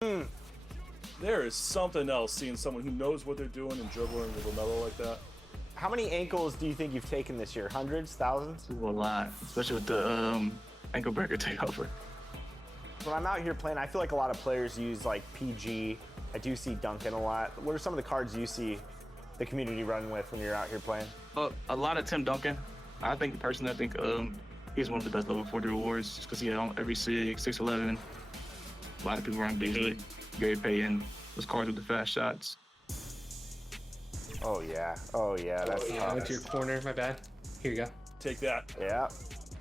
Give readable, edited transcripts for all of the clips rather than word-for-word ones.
There is something else seeing someone who knows what they're doing and dribbling with LaMelo like that. How many ankles do you think you've taken this year? Hundreds? Thousands? A lot, especially with the ankle breaker takeover. When I'm out here playing, I feel like a lot of players use like PG. I do see Duncan a lot. What are some of the cards you see the community running with when you're out here playing? A lot of Tim Duncan. I think he's one of the best level 40 rewards just because he had on every 6'11". A lot of people run Beasley, Gary Payton, those cards with the fast shots. Oh yeah, that's I went to your corner, my bad. Here you go. Take that. Yeah.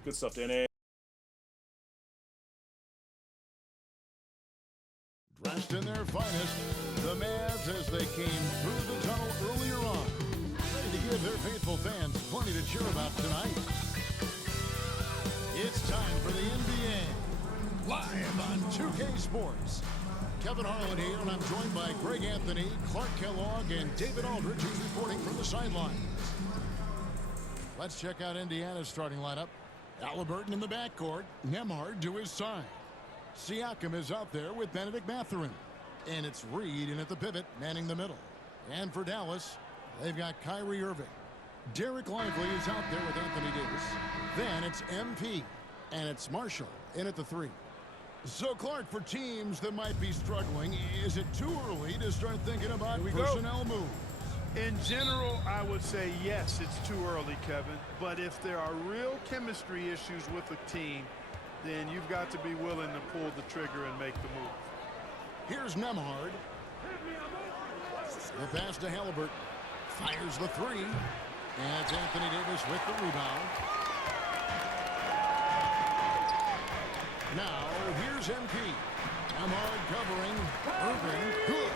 Good stuff, Danny. Dressed in their finest, the Mavs as they came through the tunnel earlier on, ready to give their faithful fans plenty to cheer about tonight. It's time for the NBA, live on 2K Sports. Kevin Harlan here, and I'm joined by Greg Anthony, Clark Kellogg, and David Aldridge, who's reporting from the sidelines. Let's check out Indiana's starting lineup. Halliburton in the backcourt, Nembhard to his side. Siakam is out there with Benedict Mathurin. And it's Reed in at the pivot, manning the middle. And for Dallas, they've got Kyrie Irving. Derek Lively is out there with Anthony Davis. Then it's MP. And it's Marshall in at the 3. So, Clark, for teams that might be struggling, is it too early to start thinking about personnel moves? In general, I would say yes, it's too early, Kevin. But if there are real chemistry issues with a team, then you've got to be willing to pull the trigger and make the move. Here's Nembhard. The pass to Halliburton. Fires the 3. And it's Anthony Davis with the rebound. Now, here's MP. Nembhard covering. Irving, good.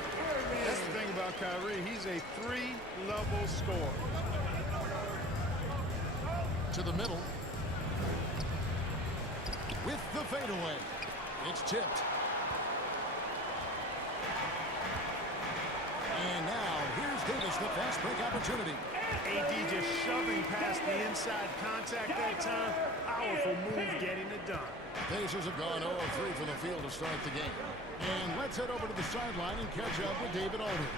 That's the thing about Kyrie. He's a 3-level scorer. To the middle. With the fadeaway. It's tipped. And now, here's Davis, the fast break opportunity. AD just shoving past the inside contact that time. Powerful move getting it done. Pacers have gone 0 of 3 from the field to start the game. And let's head over to the sideline and catch up with David Aldridge.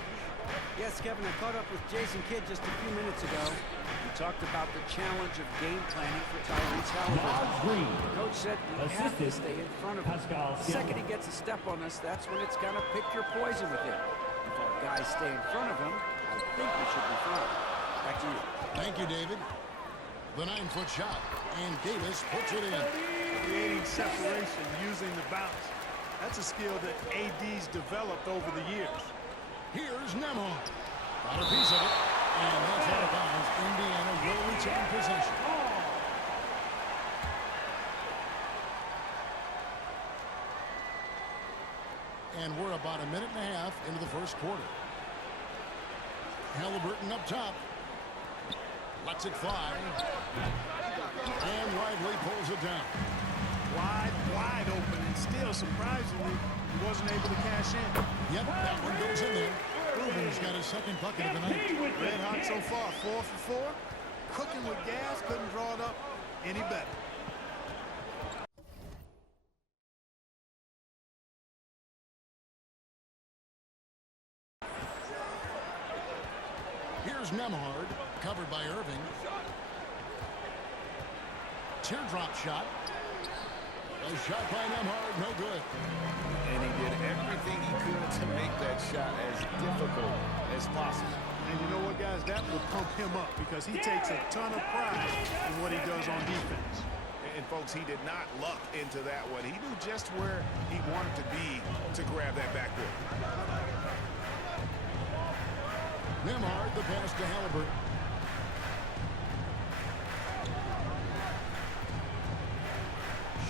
Yes, Kevin, I caught up with Jason Kidd just a few minutes ago. We talked about the challenge of game planning for Tyrese Halliburton. The coach said you have to stay in front of him. The second he gets a step on us, that's when it's got to pick your poison with him. If our guys stay in front of him, I think we should be fine. Back to you. Thank you, David. The 9-foot shot. And Davis puts it in. Creating separation using the bounce. That's a skill that AD's developed over the years. Here's Nembhard. Got a piece of it. And that's out of bounds. Indiana will retain possession. And we're about a minute and a half into the first quarter. Halliburton up top. Lets it fly. And Lively pulls it down. Wide open, and still, surprisingly, he wasn't able to cash in. Yep, that one goes in there. Irving's got his second bucket of the night. Red hot so far, 4 for 4. Cooking with gas, couldn't draw it up any better. Here's Nembhard, covered by Irving. Teardrop shot. A shot by Nembhard, no good. And he did everything he could to make that shot as difficult as possible. And you know what, guys? That will pump him up because he takes a ton of pride in what he does on defense. And folks, he did not luck into that one. He knew just where he wanted to be to grab that backboard. Nembhard, the pass to Halliburton.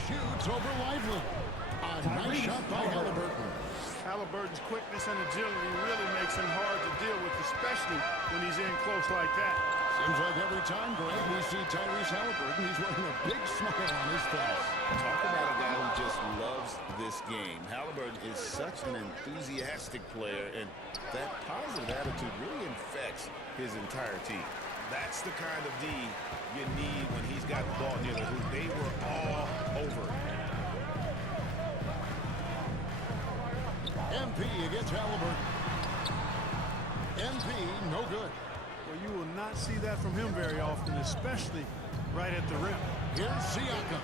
Shoots over Lively. A nice shot by Halliburton. Halliburton's quickness and agility really makes him hard to deal with, especially when he's in close like that. Seems like every time, Greg, we see Tyrese Halliburton, he's wearing a big smile on his face. Talk about a guy who just loves this game. Halliburton is such an enthusiastic player, and that positive attitude really infects his entire team. That's the kind of D you need when he's got the ball near the hoop. They were all over. MP against Halliburton. MP, no good. Well, you will not see that from him very often, especially right at the rim. Here's Siakam.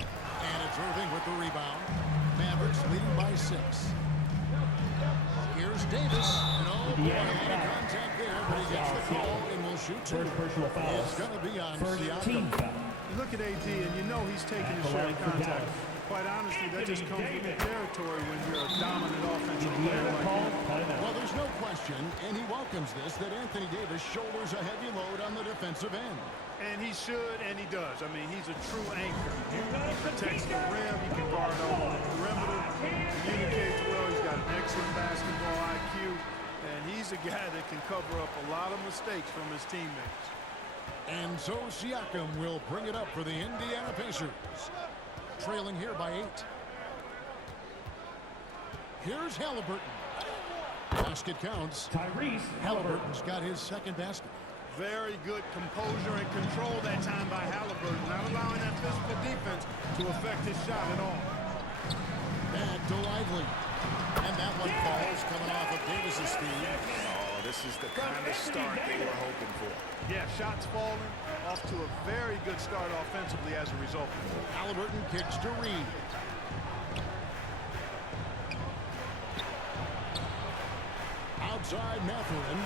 And it's Irving with the rebound. Mavericks leading by 6. Here's Davis. And oh boy, a lot of contact there, but he gets the call and will shoot 2. It's going to be on Siakam. You look at AD and you know he's taking his share of contact. Quite honestly, that just comes with the territory when you're a dominant offensive player like him. Well, there's no question, and he welcomes this, that Anthony Davis shoulders a heavy load on the defensive end. And he should, and he does. I mean, he's a true anchor. He protects the rim. He can guard all the perimeter. Communicates well. He's got an excellent basketball IQ. And he's a guy that can cover up a lot of mistakes from his teammates. And so Siakam will bring it up for the Indiana Pacers. Trailing here by 8. Here's Halliburton. Basket counts. Halliburton's got his second basket. Very good composure and control that time by Halliburton, not allowing that physical defense to affect his shot at all. Back to Lively. And that one falls coming off of Davis's feed. Oh, this is the kind of start they were hoping for. Yeah, shots falling, off to a very good start offensively as a result. Halliburton kicks to Reed. Outside Mathurin.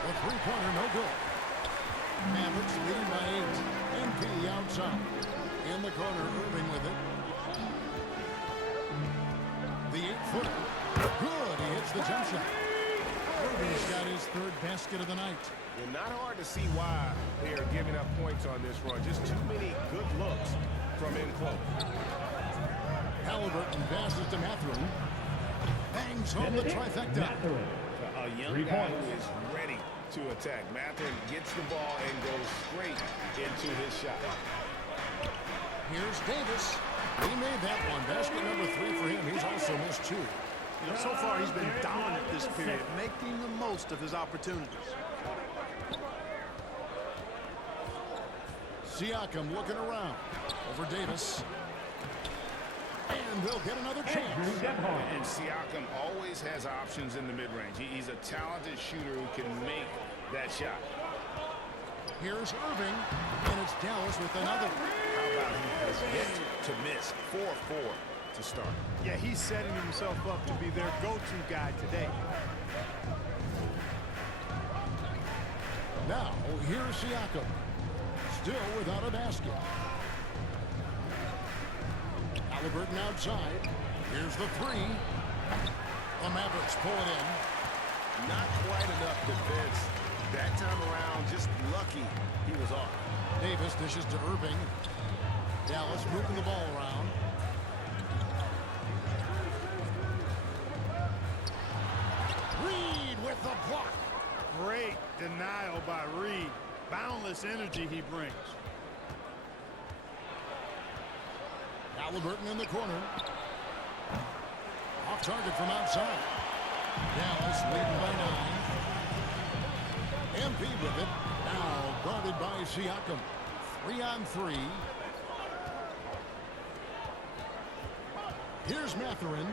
The three-pointer no good. Mavericks leading by 8. MP outside. In the corner, Irving with it. The 8-footer. Good, he hits the jump shot. Irving's got his third basket of the night. Well, not hard to see why they are giving up points on this run. Just too many good looks from in close. Halliburton passes to Mathurin. Bangs home the trifecta. A young guy who is ready to attack. Mathurin gets the ball and goes straight into his shot. Here's Davis. He made that one. Basket number 3 for him. He's also missed 2. You know, so far he's been dominant this period, making the most of his opportunities. Siakam looking around. Over Davis. And they'll get another chance. And Siakam always has options in the mid-range. He's a talented shooter who can make that shot. Here's Irving, and it's Dallas with another. How about he has yet to miss 4-4 to start. Yeah, he's setting himself up to be their go-to guy today. Now, here's Siakam. Still without a basket. Halliburton outside. Here's the 3. The Mavericks pull it in. Not quite enough defense. That time around, just lucky he was off. Davis dishes to Irving. Dallas moving the ball around. Reed with the block. Great denial by Reed. Boundless energy he brings. Halliburton in the corner. Off target from outside. Dallas leading by 9. MP with it. Now guarded by Siakam. 3-on-3. Here's Mathurin.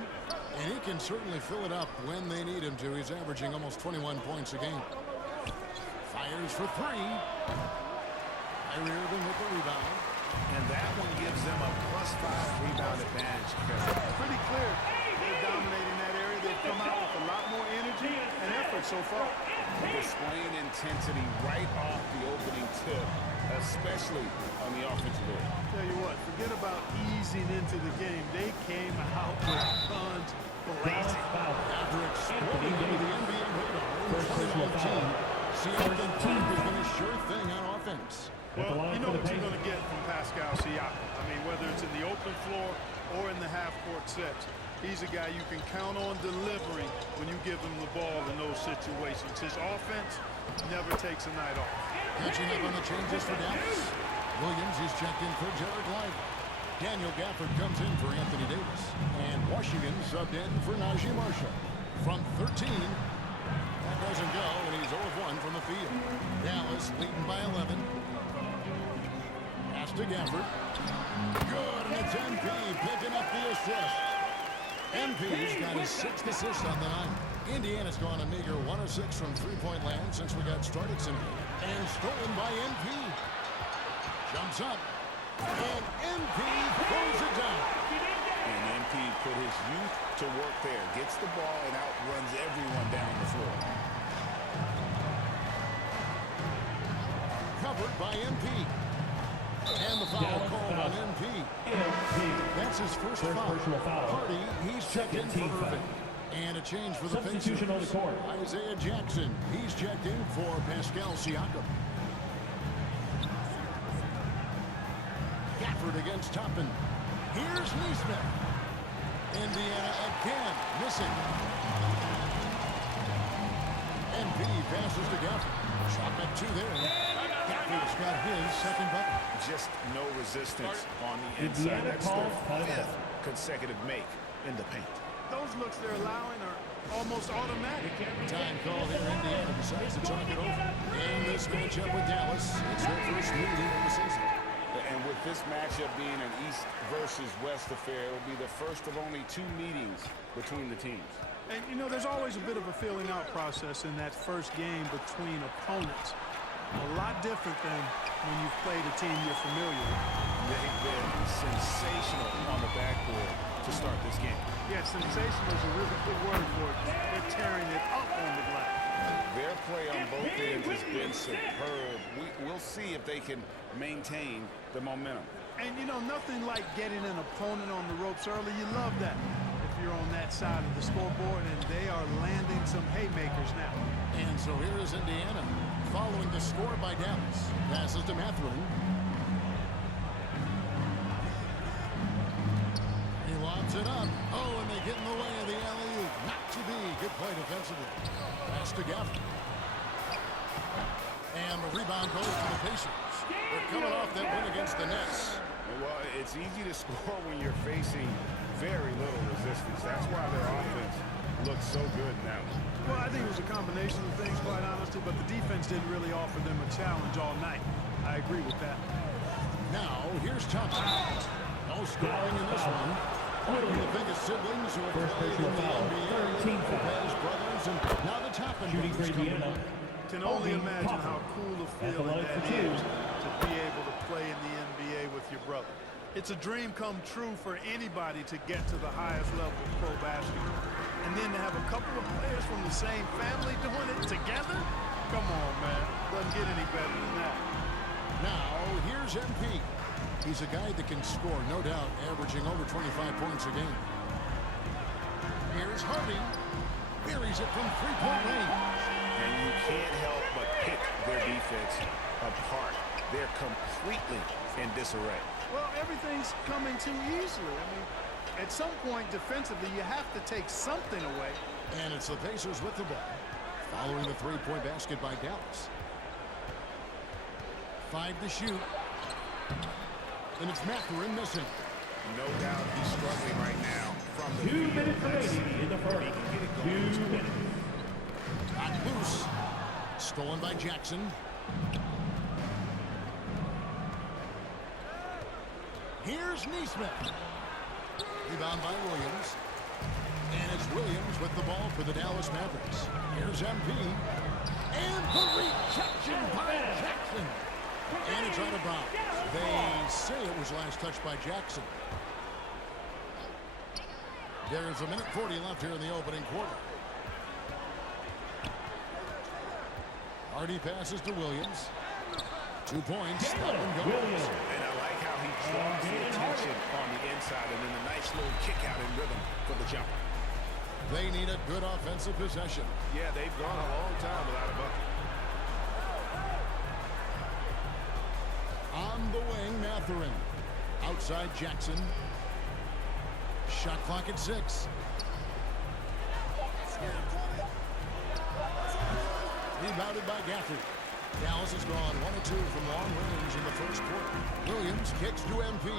And he can certainly fill it up when they need him to. He's averaging almost 21 points a game. Fires for 3. Kyrie Irving with the rebound. And that one gives them a +5 rebound advantage. Pretty clear. They're dominating that area. They've come out with a lot more energy and effort so far. Displaying intensity right off the opening tip, especially on the offensive end. Tell you what, forget about easing into the game. They came out with guns blazing. After exploding into the NBA radar in 2019, Siakam has been a sure thing on offense. Well, you know what you're going to get from Pascal Siakam. I mean, whether it's in the open floor or in the half-court sets, he's a guy you can count on delivering when you give him the ball in those situations. His offense never takes a night off. Catching up on the changes for Dallas. Williams is checked in for Jared Lively. Daniel Gafford comes in for Anthony Davis. And Washington subbed in for Najee Marshall. From 13, that doesn't go, and he's 0-1 from the field. Dallas leading by 11. Pass to Gafford. Good, and it's MP picking up the assist. MP's got his 6th assist on the night. Indiana's gone a meager 1 of 6 from three-point land since we got started tonight. And stolen by MP. Jumps up. And MP throws it down. And MP put his youth to work there. Gets the ball and outruns everyone down the floor. Covered by MP. And the foul called on MP. That's his first foul. Hardy, he's checked in for Irving. And a change for the Pacers. On the court. Isaiah Jackson, he's checked in for Pascal Siakam. Gafford against Toppin. Here's Neesmith. Indiana again, missing. MP passes to Gafford. Shot up 2 there. Gafford's got his second bucket. Just no resistance on the inside. That's their 5th consecutive make in the paint. Those looks they're allowing are almost automatic. Time call here. Indiana decides to talk it over. And this matchup with Dallas, it's their first meeting of the season. And with this matchup being an East versus West affair, it will be the first of only 2 meetings between the teams. And, you know, there's always a bit of a filling out process in that first game between opponents. A lot different than when you've played a team you're familiar with. They've been sensational on the backboard to start this game. Yeah, sensational is a really good word for it. They're tearing it up on the glass. Their play on both ends has been superb. We'll see if they can maintain the momentum. And, you know, nothing like getting an opponent on the ropes early. You love that if you're on that side of the scoreboard, and they are landing some haymakers now. And so here is Indiana following the score by Dallas. Passes to Mathurin. He lobs it up. Oh, and they get in the way of the alley-oop. Not to be. Good play defensively. Pass to Gafford. And the rebound goes to the Pacers. They're coming off that win against the Nets. Well, it's easy to score when you're facing very little resistance. That's why their offense looks so good now. Well, I think it was a combination of things, quite honestly, but the defense didn't really offer them a challenge all night. I agree with that. Now, here's Thompson. No scoring in this one. One of the biggest siblings who have played in the NBA. His brothers, and now the Toppin brothers coming up. Can only imagine how cool a feeling that is to be able to play in the NBA with your brother. It's a dream come true for anybody to get to the highest level of pro basketball. And then to have a couple of players from the same family doing it together? Come on, man. Doesn't get any better than that. Now, here's MP. He's a guy that can score, no doubt, averaging over 25 points a game. Here's Hardy. Buries it from three-point range. And you can't help but pick their defense apart. They're completely in disarray. Well, everything's coming too easily. I mean, at some point defensively, you have to take something away. And it's the Pacers with the ball, following the three-point basket by Dallas. 5 to shoot. And it's Mathurin missing. No doubt he's struggling right now from the 2 minutes remaining in the first. 2 minutes. Got loose. Stolen by Jackson. Here's Neesmith. Rebound by Williams. And it's Williams with the ball for the Dallas Mavericks. Here's MP. And the rejection by Jackson. And it's out of bounds. They say it was last touched by Jackson. There's 1:40 left here in the opening quarter. Hardy passes to Williams. 2 points. Williams. And I like how he draws the attention on the inside and then a nice little kick out in rhythm for the jumper. They need a good offensive possession. Yeah, they've gone a long time without a bucket. On the wing, Mathurin. Outside Jackson. Shot clock at 6. Rebounded by Gafford. Dallas has gone 1 of 2 from long range in the first quarter. Williams kicks to MP.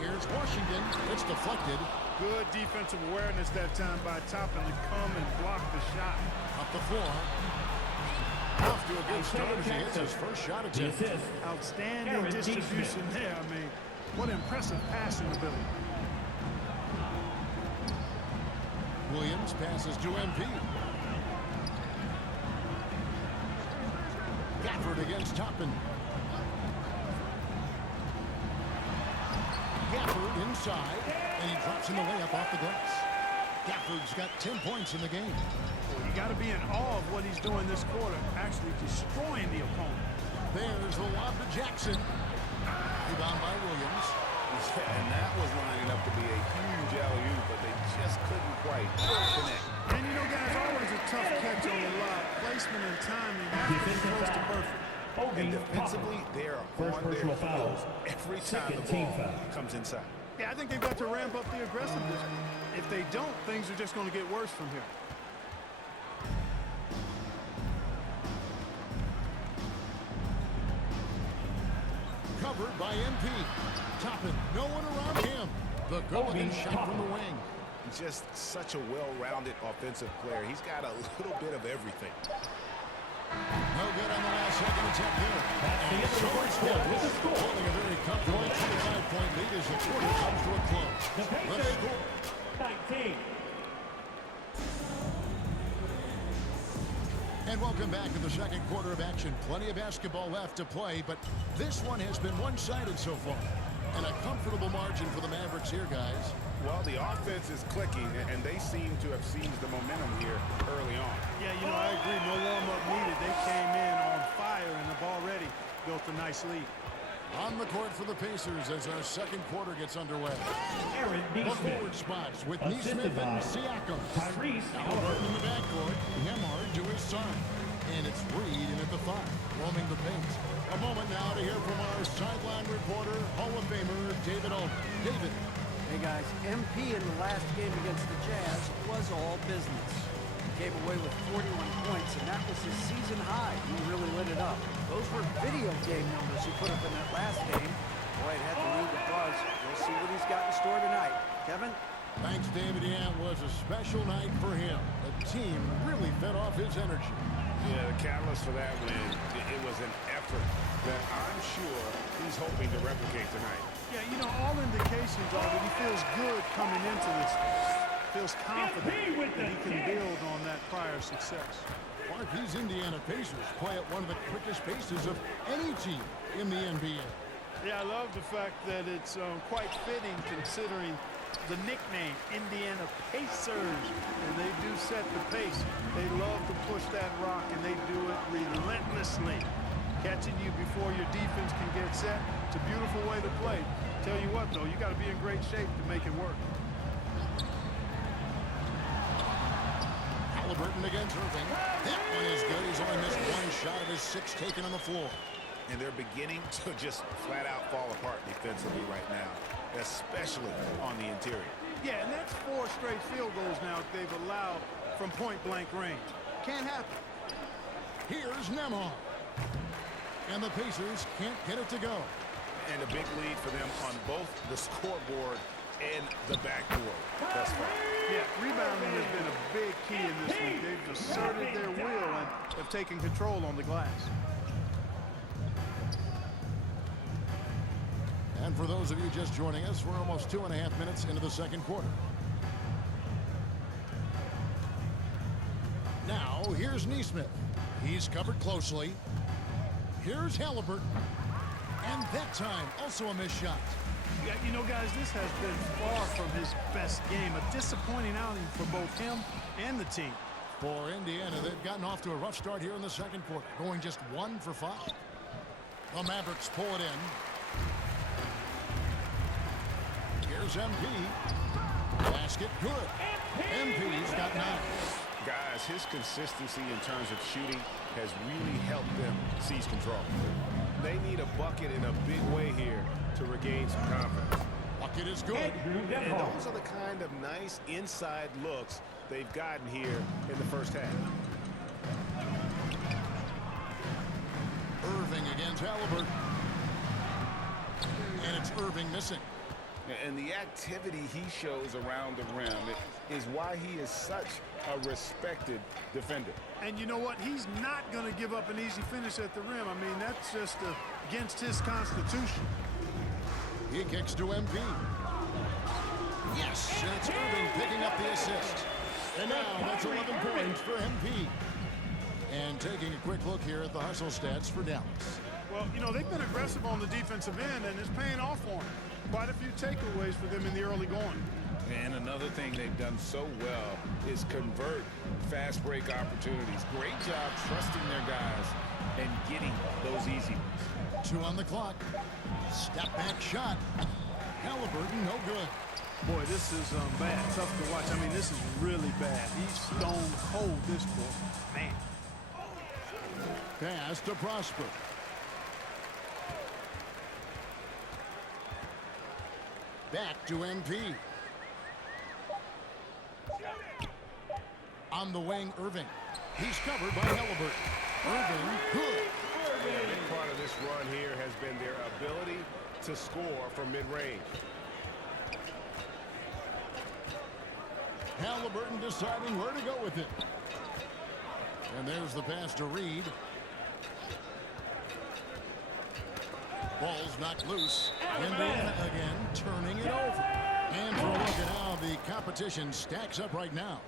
Here's Washington. It's deflected. Good defensive awareness that time by Toppin to come and block the shot. Up the floor. Off to a good start as he hits his first shot attempt. Outstanding distribution there. I mean, what impressive passing ability. Williams passes to MP. Gafford against Toppin. Gafford inside, and he drops in the layup off the glass. Gafford's got 10 points in the game. You got to be in awe of what he's doing this quarter, actually destroying the opponent. There's the lob to Jackson. Rebound by Williams. And that was lining up to be a huge alley-oop, but they just couldn't quite connect. And you know, guys, always a tough catch on the lob. Placement and timing have to be close to perfect. And defensively, they are on their heels every time the ball comes inside. Yeah, I think they've got to ramp up the aggressiveness. If they don't, things are just going to get worse from here. Covered by MP. Toppin, no one around him. The go-ahead shot from the wing. Just such a well-rounded offensive player. He's got a little bit of everything. No good on the last second attempt here. And so it's good. Holding a very comfortable 25-point lead as the quarter comes to a close. Let's score. 19. And welcome back to the second quarter of action. Plenty of basketball left to play, but this one has been one-sided so far. And a comfortable margin for the Mavericks here, guys. Well, the offense is clicking, and they seem to have seized the momentum here early on. Yeah, you know, I agree. No warm-up needed. They came in on fire and have already built a nice lead. On the court for the Pacers as our second quarter gets underway. The forward spots with Neesmith and Siakam. Halliburton in the backcourt. Nemhard to his side. And it's Reed in at the 5, roaming the paint. A moment now to hear from our sideline reporter, Hall of Famer David Olden. David. Hey guys, MP in the last game against the Jazz was all business. He came away with 41 points, and that was his season high. He really lit it up. Those were video game numbers he put up in that last game. Boy, it had the league a buzz. We'll see what he's got in store tonight. Kevin? Thanks, David. Yeah, it was a special night for him. The team really fed off his energy. Yeah, the catalyst for that win, it was an effort that I'm sure he's hoping to replicate tonight. Yeah, you know, all indications are that he feels good coming into this. Feels confident that he can build on that prior success. Clark, these Indiana Pacers play at one of the quickest paces of any team in the NBA. Yeah, I love the fact that it's quite fitting considering the nickname, Indiana Pacers. And they do set the pace. They love to push that rock, and they do it relentlessly. Catching you before your defense can get set. It's a beautiful way to play. Tell you what, though, you got to be in great shape to make it work. Halliburton against Irving. That one is good. He's only missed one shot of his 6 taken on the floor. And they're beginning to just flat out fall apart defensively right now, especially on the interior. Yeah, and that's 4 straight field goals now they've allowed from point-blank range. Can't happen. Here's Nemhard. And the Pacers can't get it to go. And a big lead for them on both the scoreboard and the backboard thus far. Yeah, rebounding has been a big key in this league. They've asserted their will and have taken control on the glass. And for those of you just joining us, we're almost 2.5 minutes into the second quarter. Now, here's Neesmith. He's covered closely. Here's Halliburton. And that time, also a missed shot. Yeah, you know, guys, this has been far from his best game. A disappointing outing for both him and the team. For Indiana, they've gotten off to a rough start here in the second quarter, going just 1 for 5. The Mavericks pull it in. Here's MP. Basket good. MP's got 9. Guys, his consistency in terms of shooting has really helped them seize control. They need a bucket in a big way here to regain some confidence. Bucket is good. And those are the kind of nice inside looks they've gotten here in the first half. Irving against Halliburton. And it's Irving missing. And the activity he shows around the rim is why he is such a respected defender. And you know what? He's not going to give up an easy finish at the rim. I mean, that's just against his constitution. He kicks to MP. Yes, and it's Irving picking up the assist. And now that's 11 points for MP. And taking a quick look here at the hustle stats for Dallas. Well, you know, they've been aggressive on the defensive end, and it's paying off for them. Quite a few takeaways for them in the early going. And another thing they've done so well is convert fast break opportunities. Great job trusting their guys and getting those easy ones. 2 on the clock. Step back shot. Halliburton, no good. Boy, this is bad. Tough to watch. I mean, this is really bad. He's stone cold this quarter. Man. Pass to Prosper. Back to MP. On the wing, Irving. He's covered by Halliburton. Irving, good. A big part of this run here has been their ability to score from mid-range. Halliburton deciding where to go with it. And there's the pass to Reed. Ball's knocked loose. Indiana again turning it over. And for a look at how the competition stacks up right now.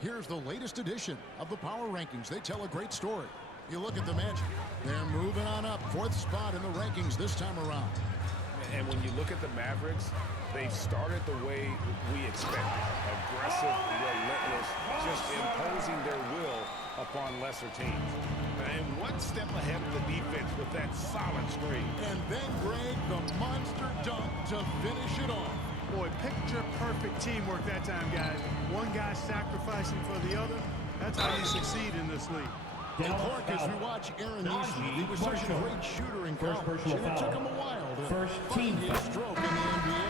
Here's the latest edition of the Power Rankings. They tell a great story. You look at the Magic. They're moving on up. 4th spot in the rankings this time around. And when you look at the Mavericks, they've started the way we expected. Aggressive, relentless, just imposing their will upon lesser teams. And one step ahead of the defense with that solid screen. And then Greg, the monster dunk to finish it off. Boy, picture-perfect teamwork that time, guys. One guy sacrificing for the other. That's how you succeed in this league. And Clark, as we watch Aaron Neesmith, he was such a great shooter in college, and it took him a while to find his stroke in the NBA.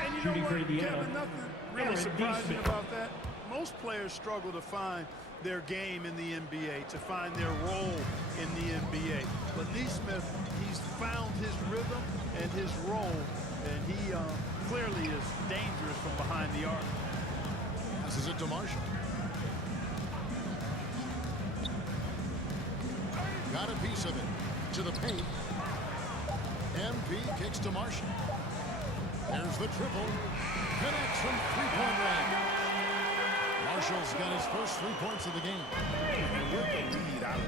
And you know what, Kevin, nothing really surprising about that. Most players struggle to find their game in the NBA, to find their role in the NBA. But Neesmith, he's found his rhythm and his role, and he clearly is dangerous from behind the arc. This is it to Marshall. Got a piece of it. To the paint. MP kicks to Marshall. There's the triple. Connects from three-point range. Marshall's got his first 3 points of the game. And with the lead out of